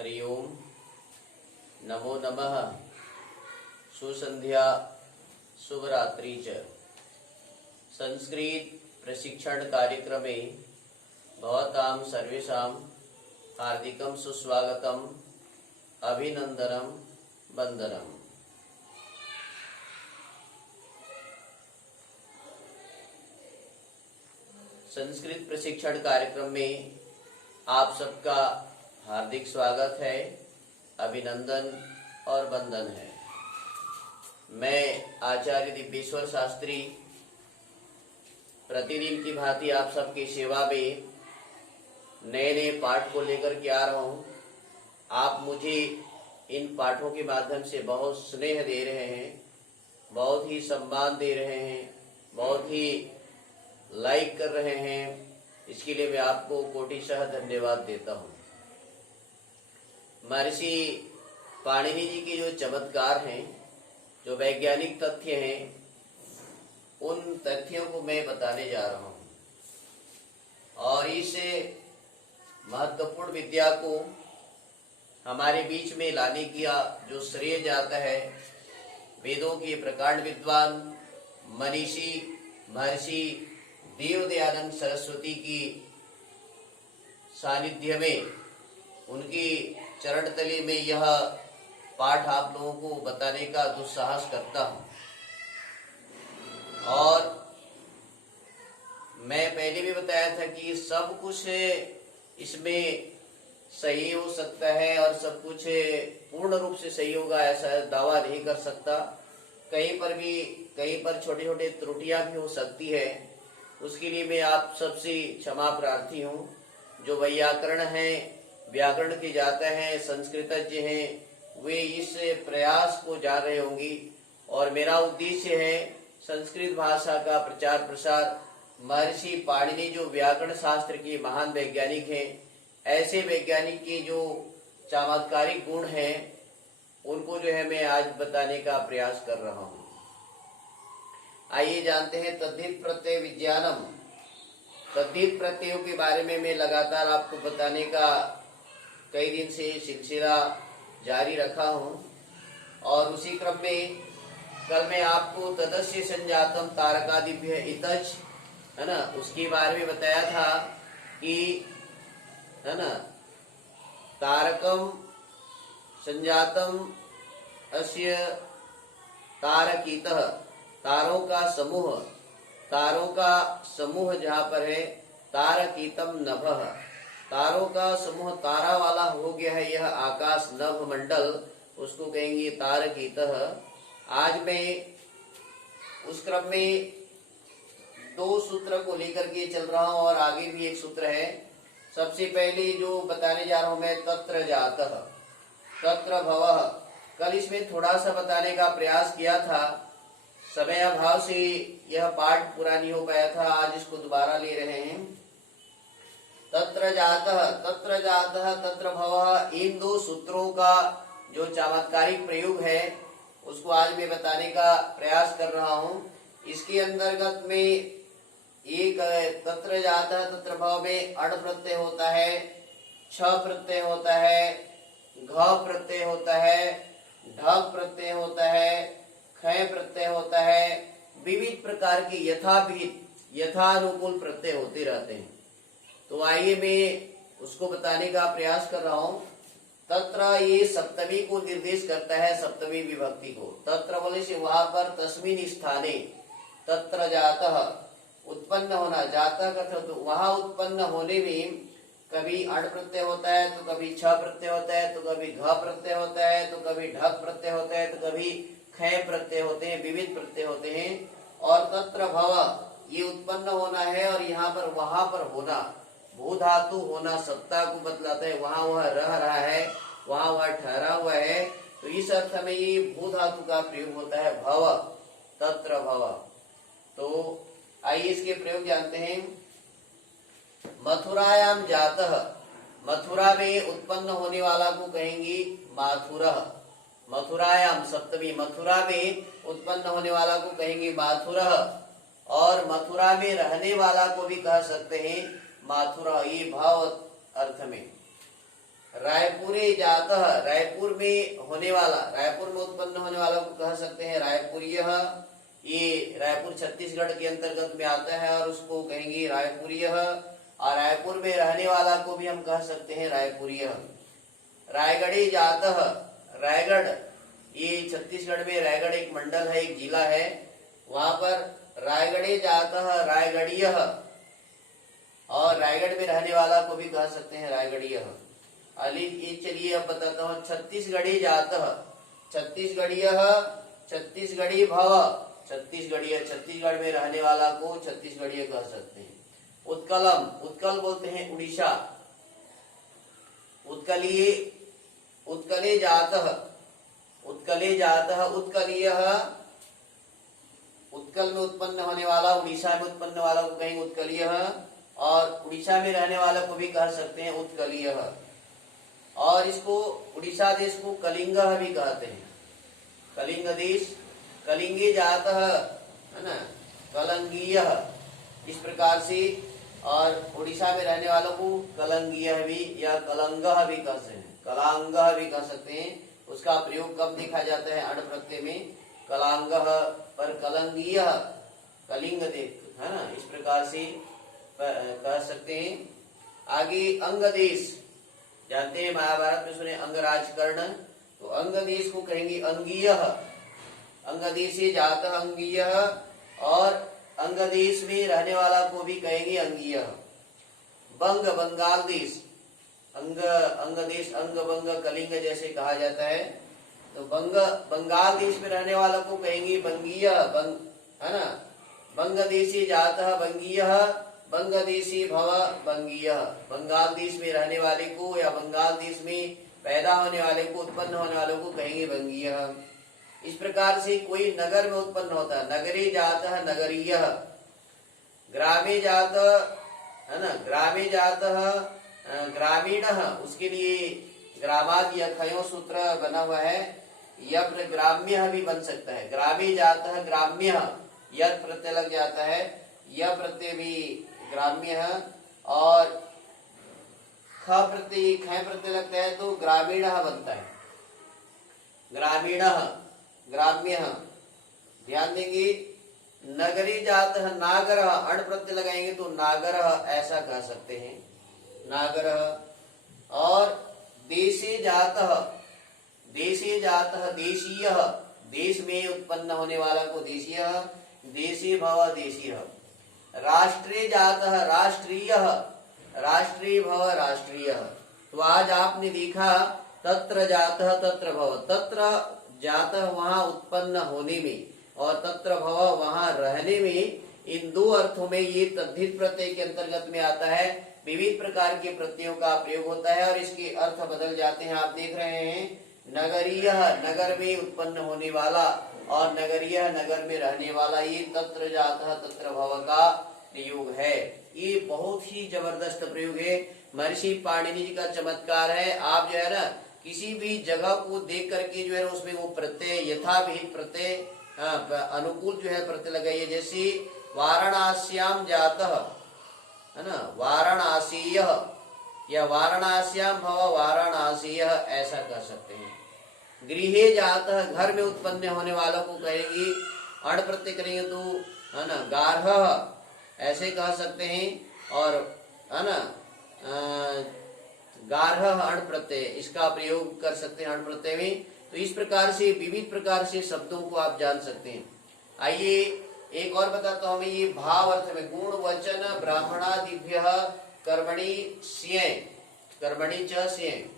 हरि ओम नमो नमः सुसंध्या शुभरात्रि च। संस्कृत प्रशिक्षण कार्यक्रमे भवतां सर्वेषां हार्दिकं सुस्वागतम् अभिनंदनं वंदनम्। संस्कृत प्रशिक्षण कार्यक्रम में आप सबका हार्दिक स्वागत है, अभिनंदन और वंदन है। मैं आचार्य दिव्येश्वर शास्त्री प्रतिदिन की भांति आप सबकी सेवा में नए नए पाठ को लेकर के आ रहा हूँ। आप मुझे इन पाठों के माध्यम से बहुत स्नेह दे रहे हैं, बहुत ही सम्मान दे रहे हैं, बहुत ही लाइक कर रहे हैं। इसके लिए मैं आपको कोटिशः धन्यवाद देता हूँ। महर्षि पाणिनि जी के जो चमत्कार हैं, जो वैज्ञानिक तथ्य हैं, उन तथ्यों को मैं बताने जा रहा हूँ और इस महत्वपूर्ण विद्या को हमारे बीच में लाने की जो श्रेय जाता है वेदों के प्रकांड विद्वान मनीषी महर्षि देव दयानंद सरस्वती की सानिध्य में, उनकी चरण तले में यह पाठ आप लोगों को बताने का दुस्साहस करता हूं। और मैं पहले भी बताया था कि सब कुछ इसमें सही हो सकता है और सब कुछ पूर्ण रूप से सही होगा ऐसा दावा नहीं कर सकता। कहीं पर छोटे छोटे त्रुटियां भी हो सकती है। उसके लिए मैं आप सबसे क्षमा प्रार्थी हूँ। जो वैयाकरण है, व्याकरण के जाता है, संस्कृतज्ञ हैं, वे इस प्रयास को जान रहे होंगी और मेरा उद्देश्य है संस्कृत भाषा का प्रचार प्रसार। महर्षि पाणिनि जो व्याकरण शास्त्र के महान वैज्ञानिक हैं, ऐसे वैज्ञानिक के जो चमत्कारिक गुण हैं उनको जो है मैं आज बताने का प्रयास कर रहा हूँ। आइए जानते हैं तद्धित प्रत्यय विज्ञानम। तद्धित प्रत्ययों के बारे में मैं लगातार आपको बताने का कई दिन से सिलसिला जारी रखा हूँ और उसी क्रम में कल मैं आपको तदस्य संजातम तारकादिभ्य इतच, है ना, उसके बारे में बताया था कि, है ना, तारकम संजातम अस्य तारकीतः, तारों का समूह जहाँ पर है, तारकीतम नभः, तारों का समूह तारा वाला हो गया है यह आकाश नभ मंडल, उसको कहेंगे तारकीतः। आज मैं उस क्रम में दो सूत्र को लेकर के चल रहा हूँ और आगे भी एक सूत्र है। सबसे पहले जो बताने जा रहा हूँ मैं, तत्र जातः तत्र भवः। कल इसमें थोड़ा सा बताने का प्रयास किया था, समय अभाव से यह पाठ पूरा नहीं हो पाया था। आज इसको दोबारा ले रहे हैं। तत्र जातः तत्र भवः, इन दो सूत्रों का जो चमत्कारिक प्रयोग है उसको आज मैं बताने का प्रयास कर रहा हूँ। इसके अंतर्गत में एक तत्र जातः तत्र भव में अण प्रत्यय होता है, छ प्रत्यय होता है, घ प्रत्यय होता है, ढ प्रत्यय होता है, ख प्रत्यय होता है। विविध प्रकार के यथानुकूल प्रत्यय होते रहते हैं। तो आइए मैं उसको बताने का प्रयास कर रहा हूँ। तत्र ये सप्तमी को निर्देश करता है, सप्तमी विभक्ति को। तत्र बोले से वहां पर तस्मिन स्थाने, तत्र जातः उत्पन्न होना, जातः का तो वहां उत्पन्न होने में कभी अण प्रत्यय होता है, तो कभी छ प्रत्यय होता है, तो कभी घ प्रत्यय होता है, तो कभी ढक प्रत्यय होता है, तो कभी ख प्रत्यय होते हैं, विविध प्रत्यय होते हैं। और तत्र भव ये उत्पन्न होना है और यहाँ पर वहां पर होना, भू धातु होना सत्ता को बतलाता है। वहां वह रह रहा है, वहां वह ठहरा हुआ है, तो इस अर्थ में ये भू धातु का प्रयोग होता है, भव, तत्र भव। तो आइए इसके प्रयोग जानते हैं। मथुरायाम जातः, मथुरा में उत्पन्न होने वाला को कहेंगे माथुरः। मथुरायाम सप्तमी, मथुरा में उत्पन्न होने वाला को कहेंगे माथुरः। और मथुरा में रहने वाला को भी कह सकते हैं माथुरा, ये भाव अर्थ में। रायपुरे रायगढ़े जातः, रायपुर में होने वाला, रायपुर में उत्पन्न होने वाला को कह सकते हैं रायपुरीय। ये रायपुर छत्तीसगढ़ के अंतर्गत में आता है और उसको कहेंगे रायपुरीय। और रायपुर में रहने वाला को भी हम कह सकते हैं रायपुरीय। रायगढ़े जातः, रायगढ़, ये छत्तीसगढ़ में रायगढ़ एक मंडल है, एक जिला है, वहां पर रायगढ़े जातः रायगढ़ीय। और रायगढ़ में रहने वाला को भी कह सकते हैं रायगढ़ीय। ये चलिए अब बताता हूँ। छत्तीसगढ़ी जातः, छत्तीसगढ़ीय, छत्तीसगढ़ी भव, छत्तीसगढ़ीय, छत्तीसगढ़ में रहने वाला को छत्तीसगढ़ीय कह सकते हैं। उत्कलम, उत्कल बोलते हैं उड़ीसा, उत्कलीय, उत्कले जातः, उत्कले जातः उत्कलीय, उत्कल में उत्पन्न होने वाला, उड़ीसा में उत्पन्न वाला को कहेंगे उत्कलीय। और उड़ीसा में रहने वाला को भी कह सकते हैं उत्कलीय। और इसको उड़ीसा देश को कलिंग भी कहते हैं, कलिंग देश, कलिंगी जातः, है ना, कलंगीय, इस प्रकार से। और उड़ीसा में रहने वालों को कलंगीय भी या कलंग भी कह सकते हैं, कलांग भी कह सकते हैं। उसका प्रयोग कब देखा जाता है? अण प्रत्यय में, कलांग पर कलंगीय, कलिंग देख, है ना, इस प्रकार से कह सकते हैं। आगे अंग देश, जानते हैं महाभारत में सुने अंगराज कर्ण, तो अंग देश को कहेंगे अंगीय, अंगदेशी जातः अंगीय। और अंग देश में रहने वाला को भी कहेंगे अंगीय। बंग, बंगाल देश, अंग, अंग देश, अंग बंग कलिंग जैसे कहा जाता है, तो बंग, बंगाल देश में रहने वाला को कहेंगे बंगीय, बंग, है ना, बंगदेशी जातः बंगीय, बंगदेशी भव बंगीय। बंगाल देश में रहने वाले को या बंगाल देश में पैदा होने वाले को, उत्पन्न होने वालों को कहेंगे बंगीय। इस प्रकार से कोई नगर में उत्पन्न होता है, नगरी जातः नगरीय, ग्रामे जात, है ना, ग्रामे जातः ग्रामीण, उसके लिए ग्रामादि अखयों सूत्र बना हुआ है, यह ग्राम्य भी बन सकता है। ग्रामे जातः ग्राम्य, यह प्रत्यय लग जाता है, यह प्रत्यय भी ग्राम्य है। और ख प्रत्यय, ख प्रत्यय लगता है तो ग्रामीण बनता है, ग्रामीण, ग्राम्य। ध्यान देंगे, नगरी जातः नागर, अण प्रत्यय लगाएंगे तो नागर, ऐसा कह सकते हैं, नागर। और देशी जातः, देशी जातः देशीय, देश में उत्पन्न होने वाला को देशीय, देशी भव देशीय। राष्ट्रीय जातः राष्ट्रीय, राष्ट्रीय भव राष्ट्रीय। तो आज आपने देखा तत्र जातः तत्र भव, तत्र जातः वहां उत्पन्न होने में और तत्र भव वहां रहने में, इन दो अर्थों में ये तद्धित प्रत्यय के अंतर्गत में आता है। विविध प्रकार के प्रत्ययों का प्रयोग होता है और इसके अर्थ बदल जाते हैं। आप देख रहे हैं, नगरीय, नगर में उत्पन्न होने वाला, और नगरीय, नगर में रहने वाला, ये तत्र जातः तत्र भव का प्रयोग है। ये बहुत ही जबरदस्त प्रयोग है, महर्षि पाणिनि जी का चमत्कार है। आप जो है ना, किसी भी जगह को देख करके जो है उसमें वो प्रत्यय, यथाविहित प्रत्यय, अनुकूल जो है प्रत्यय लगाइए। जैसे वाराणस्याम जातः, है ना, वाराणसीय, या वाराणस्याम भव वाराणसीय, ऐसा कह सकते हैं। गृहे जातः, घर में उत्पन्न होने वालों को कहेंगे, अण प्रत्यय करेंगे तो, है ना, गार्ह, ऐसे कह सकते हैं। और, है ना, गार्ह अण प्रत्यय, इसका प्रयोग कर सकते हैं अण प्रत्यय में। तो इस प्रकार से विविध प्रकार से शब्दों को आप जान सकते हैं। आइए एक और बताता हूं मैं, ये भाव अर्थ में गुण वचन ब्राह्मणादिभ्य कर्मणि स्यें, कर्मणि च स्यें,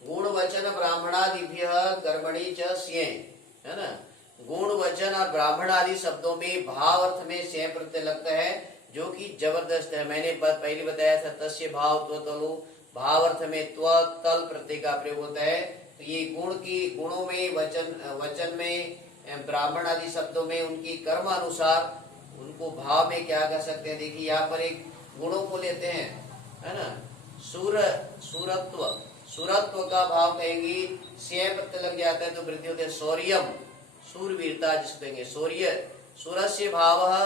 गुण वचन ब्राह्मणादिभ्य कर्मणि च स्यें, है ना। गुण वचन और ब्राह्मण आदि शब्दों में भाव अर्थ में स्यें प्रत्यय लगता है, जो कि जबरदस्त है। मैंने पहले बताया था, तस्य भाव त्वतलो, भाव अर्थ में त्व तल प्रत्यय का प्रयोग होता है। तो ये गुण की, गुणों में, वचन में, ब्राह्मण आदि शब्दों में उनकी कर्म अनुसार उनको भाव में क्या कह सकते हैं। देखिए यहाँ पर एक गुणों को लेते हैं, है ना, सूरत्व, सूरत्व का भाव कहेंगे, स्यें प्रत्यय लग जाता है तो वृद्धि होती है। शौर्यम, सूरवीरता जिसको कहेंगे, शौर्य, सूरस्य भावः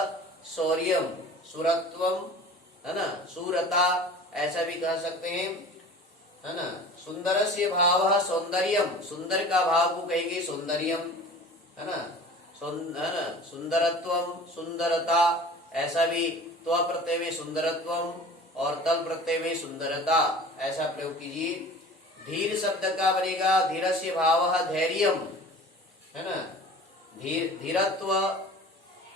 शौर्यम, सुरत्वम, है ना, सूरता, ऐसा भी कह सकते हैं। है ना। सुंदरस्य भावः सौंदर्यम, सुंदर का भाव को कहेंगे सौंदर्यम, है ना। है ना, सुंदरत्वम, सुंदरता, ऐसा भी त्व प्रत्यय में सुंदरत्वम और तल प्रत्यय में सुंदरता, ऐसा प्रयोग कीजिए। धीर शब्द का बनेगा धीरस्य भावः धैर्यम, है ना। धीरत्व,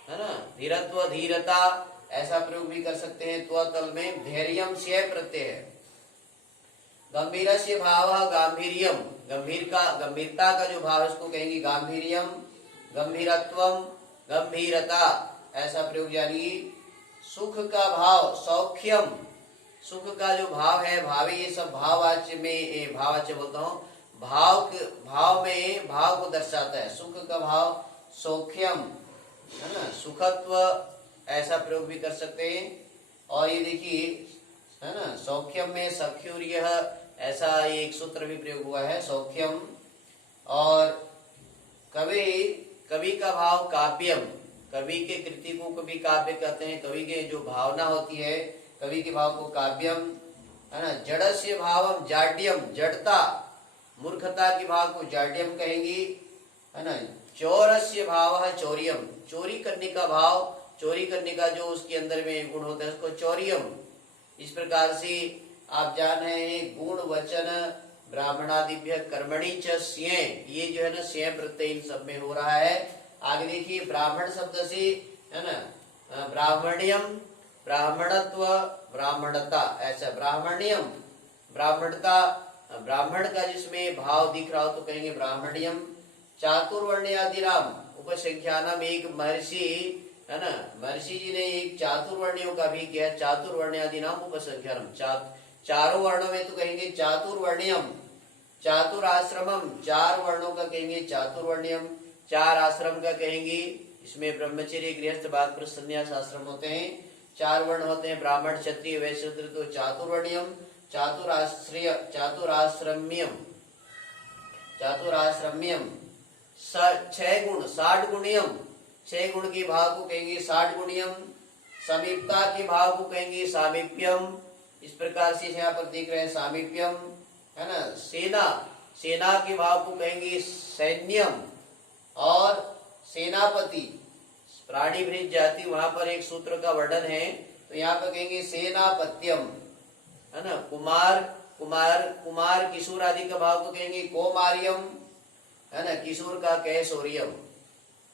है ना, धीरत्व धीरता, ऐसा प्रयोग भी कर सकते हैं। त्व तल में धैर्यम से प्रत्यय है। गंभीरस्य भावः गांभीर्यम, गंभीरता का जो भाव है उसको कहेंगे गांभीर्यम। गंभीरत्वम, गंभीरता, ऐसा प्रयोग जानिए। सुख का भाव सौख्यम, सुख का जो भाव है, भावे, ये सब भाववाच्य में, भाववाच्य बोलता हूँ, भाव में भाव को दर्शाता है। सुख का भाव सौख्यम, है ना, सुखत्व, ऐसा प्रयोग भी कर सकते हैं। और ये देखिए, है ना, सौख्यम में सख्युर्य, ऐसा एक सूत्र भी प्रयोग हुआ है, सौख्यम। और कवि का भाव काव्यम, कवि के कृति को कभी काव्य कहते हैं। कवि के जो भावना होती है, कवि के भाव को काव्यम, है ना। जड़स्य भावम जाड्यम, जड़ता, मूर्खता के भाव को जाड्यम कहेंगे, है ना। चौरस्य भाव है चौर्यम, चोरी करने का भाव, चोरी करने का जो उसके अंदर में गुण होता है उसको चौर्यम। इस प्रकार से आप जान रहे हैं गुण वचन ब्राह्मणादिभ्य कर्मणि च स्ये, ये जो है ना स्ये प्रत्यय इन सब में हो रहा है। आगे देखिए ब्राह्मण शब्द से, है ना, ब्राह्मण्यम, ब्राह्मणत्व, ब्राह्मणता, ऐसा ब्राह्मण्यम, ब्राह्मणता, ब्राह्मण का जिसमें भाव दिख रहा हो तो कहेंगे ब्राह्मण्यम। चातुर्वर्ण्यादिनाम उपसंख्यानम, एक महर्षि, है ना, महर्षि जी ने एक चातुर्वर्णियों का भी किया, चातुर्वर्ण्यादिनाम उपसंख्यानम, चारों वर्णों में तो कहेंगे चातुर्वर्ण्यम। चातुराश्रमम, चार वर्णों का कहेंगे चातुर्वर्ण्यम, चार आश्रम का कहेंगे, इसमें ब्रह्मचर्य गृहस्थ वानप्रस्थ संन्यास आश्रम होते हैं। चार वर्ण होते हैं ब्राह्मण क्षत्रिय वैश्य शूद्र, तो चातुर्वर्ण्यम, चातुराश्रम्यम, चातुराश्रम्यम। 6 गुण 60 गुणियम, 6 गुण के भाव को कहेंगे 60 गुणियम। समीपता के भाव को कहेंगे सामीप्यम, इस प्रकार से यहाँ पर देख रहे हैं सामीप्यम, है ना। सेना के भाव को कहेंगे सैन्यम। और सेनापति, प्राणीभृत जाति, वहां पर एक सूत्र का वर्णन है, तो यहाँ पर कहेंगे सेनापत्यम, है ना। कुमार किशोर आदि का भाव को कहेंगे कौमार्यम, है ना, किशोर का कैशोर्यम।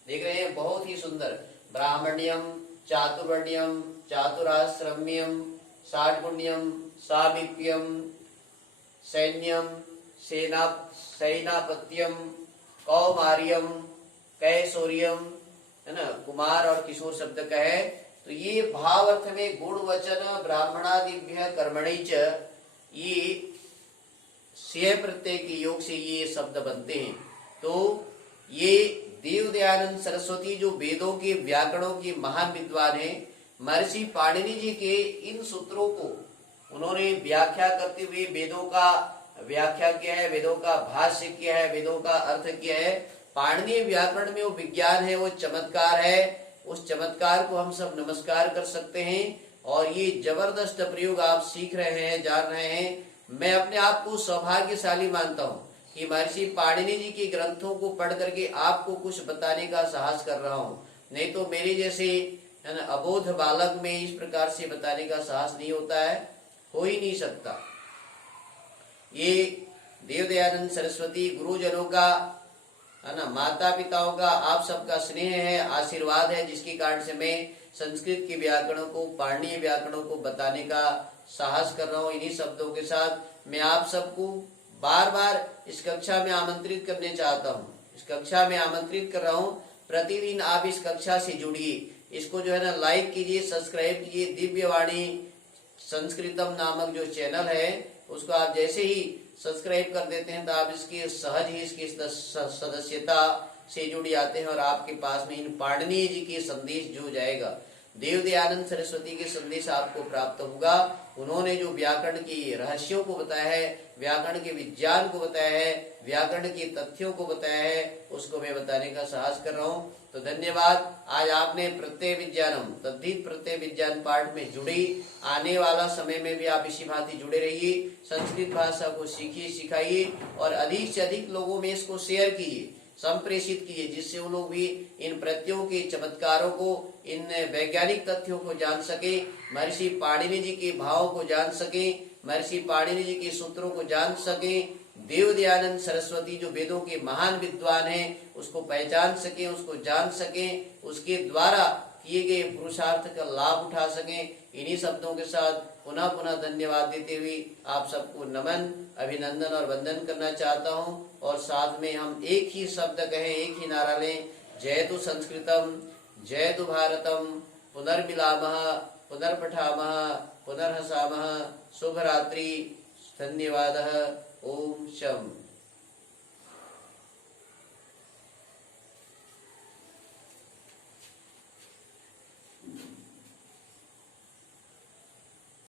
देख रहे हैं, बहुत ही सुंदर। ब्राह्मण्यम, चातुर्वर्ण्यम, चातुराश्रम्यम, 60 गुण्यम, सामीप्यम, सैन्यम, सेनापत्यम, कौमार्यम, कैशोर्यम, है ना, कुमार और किशोर शब्द का है। तो ये भाव अर्थ में गुण वचन ब्राह्मणादिभ्य कर्मणि च, ये स्ये प्रत्यय के योग से ये शब्द बनते हैं। तो ये देव दयानंद सरस्वती जो वेदों के व्याकरणों के महान विद्वान हैं, महर्षि पाणिनि जी के इन सूत्रों को उन्होंने व्याख्या करते हुए वेदों का व्याख्या किया है, वेदों का भाष्य किया है, वेदों का अर्थ किया है। पाणिनीय व्याकरण में वो विज्ञान है, वो चमत्कार है, उस चमत्कार को हम सब नमस्कार कर सकते हैं। और ये जबरदस्त प्रयोग आप सीख रहे हैं, जान रहे हैं। मैं अपने आप को सौभाग्यशाली मानता हूँ कि महर्षि पाणिनि जी के ग्रंथों को पढ़ करके आपको कुछ बताने का साहस कर रहा हूँ। नहीं तो मेरे जैसे, है ना, अबोध बालक में इस प्रकार से बताने का साहस नहीं होता है, हो ही नहीं सकता। ये देव दयानंद सरस्वती गुरुजनों का, है ना, माता पिताओं का, आप सबका स्नेह है, आशीर्वाद है, जिसके कारण से मैं संस्कृत के व्याकरणों को, पाणिनीय व्याकरणों को बताने का साहस कर रहा हूँ। इन्हीं शब्दों के साथ मैं आप सबको बार बार इस कक्षा में आमंत्रित करने चाहता हूँ, इस कक्षा में आमंत्रित कर रहा हूँ। प्रतिदिन आप इस कक्षा से जुड़िए, इसको जो है ना लाइक कीजिए, सब्सक्राइब कीजिए। दिव्यवाणी संस्कृतम नामक जो चैनल है उसको आप जैसे ही सब्सक्राइब कर देते हैं तो आप इसकी सहज ही इसकी सदस्यता से जुड़ जाते हैं और आपके पास में इन पाणिनीय जी के संदेश जो जाएगा। देव दयानंद सरस्वती के संदेश आपको प्राप्त होगा। उन्होंने जो व्याकरण के रहस्यों को बताया है, व्याकरण के विज्ञान को बताया है, व्याकरण के तथ्यों को बताया है, उसको मैं बताने का साहस कर रहा हूँ। तो धन्यवाद। आज आपने प्रत्यय विज्ञानम तद्धित प्रत्यय विज्ञान पाठ में जुड़ी। आने वाला समय में भी आप इसी भांति जुड़े रहिए। संस्कृत भाषा को सीखिए, सिखाइए और अधिक से अधिक लोगों में इसको शेयर कीजिए, संप्रेषित कीजिए, जिससे वो लोग भी इन प्रत्ययों के चमत्कारों को, इन वैज्ञानिक तथ्यों को जान सके, महर्षि पाणिनि जी के भावों को जान सके, महर्षि पाणिनि जी के सूत्रों को जान सके, देव दयानंद सरस्वती जो वेदों के महान विद्वान हैं उसको पहचान सके, उसको जान सके, उसके द्वारा किए गए पुरुषार्थ का लाभ उठा सके। इन्हीं शब्दों के साथ पुनः पुनः धन्यवाद देते हुए आप सबको नमन, अभिनंदन और वंदन करना चाहता हूँ। और साथ में हम एक ही शब्द कहें, एक ही नारा लें, जयतु संस्कृतम, जयतु भारतम, पुनर्मिलामः, पुनर्पठामः, पुनर्हसामः। शुभ रात्रि। धन्यवादः। ओम शम।